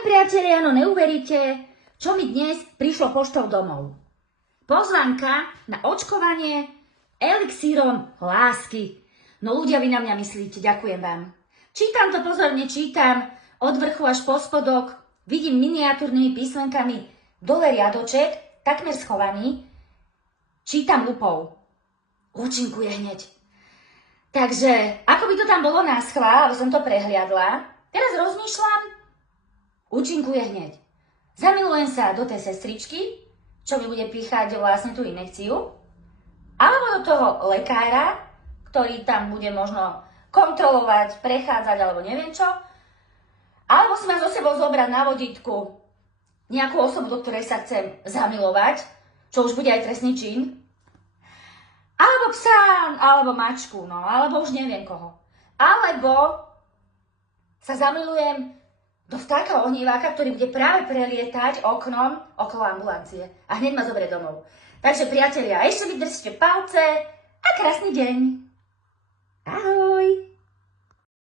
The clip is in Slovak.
Ahoj priatelia, no neuveríte, čo mi dnes prišlo poštou domov. Pozvánka na očkovanie elixírom lásky. No ľudia, vy na mňa myslíte, ďakujem vám. Čítam to pozorne, čítam od vrchu až po spodok, vidím miniatúrnymi písmenkami dole riadoček, takmer schovaný, čítam lupou. Účinkuje hneď. Takže, ako by to tam bolo na schvál, aby som to prehliadla, teraz rozmýšľam, účinkuje hneď. Zamilujem sa do tej sestričky, čo mi bude píchať vlastne tú injekciu, alebo do toho lekára, ktorý tam bude možno kontrolovať, prechádzať, alebo neviem čo, alebo si ma so sebou zobrať na vodítku nejakú osobu, do ktorej sa chcem zamilovať, čo už bude aj trestný čin, alebo psa, alebo mačku, no, alebo už neviem koho. Alebo sa zamilujem do vtáka ohníváka, ktorý bude práve prelietať oknom okolo ambulancie a hneď ma zoberie domov. Takže priatelia, ešte mi držte palce a krásny deň. Ahoj.